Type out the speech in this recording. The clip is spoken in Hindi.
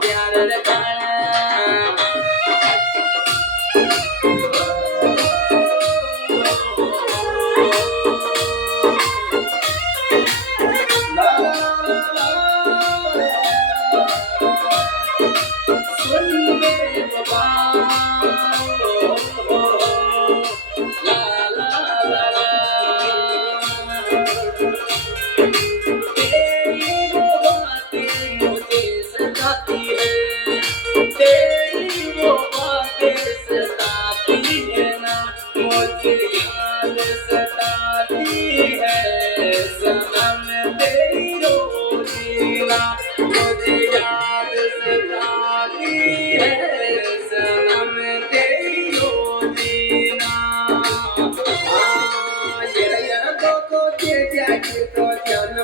प्यार रखाना सुन मेरे बाबा ला ला ला तेरी वो बातें मुझे सताती है तेरी वो बातें सताती है ना मुझे याद सताती है सनम तेरी रोजीना मुझे याद सताती है सनम तेरी रोजीना येरा येरा को ते जाके तो जान